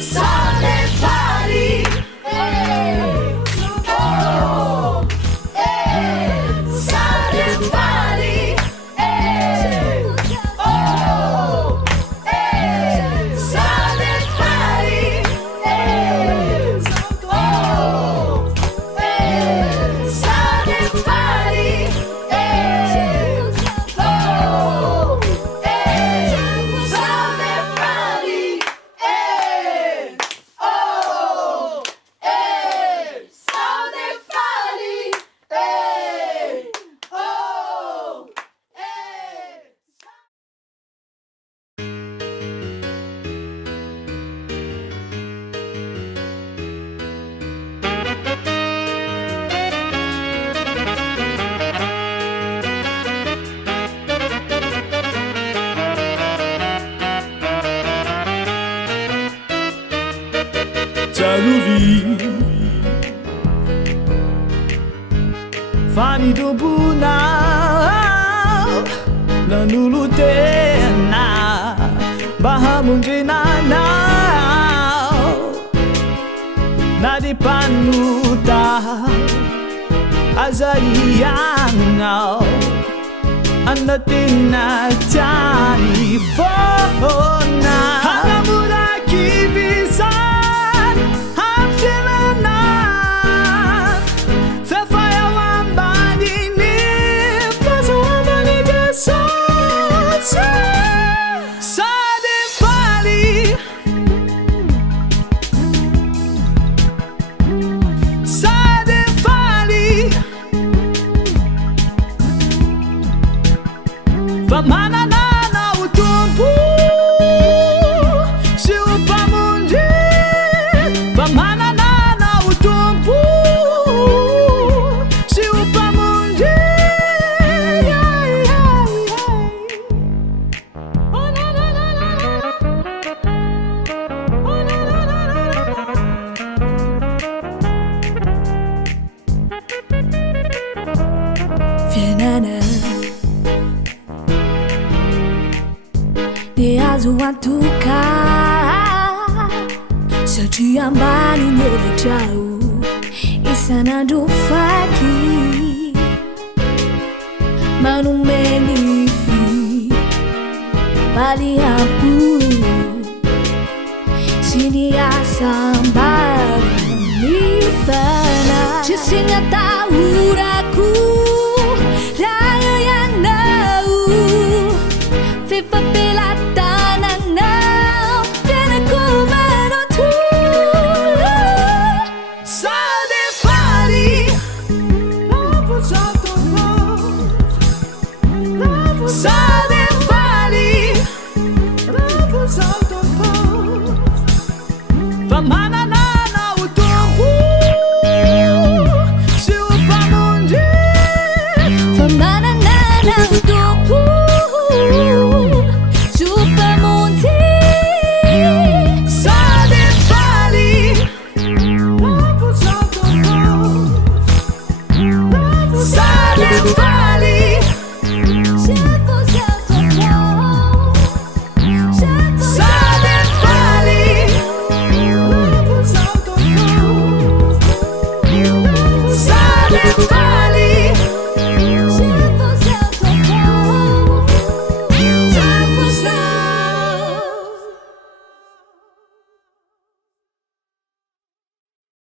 Sunday party. Hey. Oh. Hey. Sunday party. Hey. Oh. Hey. Sunday party. Hey. Oh. Hey. Sunday party. Hey. Oh. Hey. Sunday party. Hey. Oh. Hey. Sunday party. Hey. Oh. Hey. Jaluvi Fani Dubuna Lanulutena Bahamunjina Nadipanuta Azariana Anatina Tani Fona Hanamura Kibisa Vamanana utumpu si upamunji Vamanana utumpu si upamunji Oh na na na na Oh na na na na Vienana Deazuatuka Sajiambani nyele jau Isana dufaki Manumenifi Bali hapu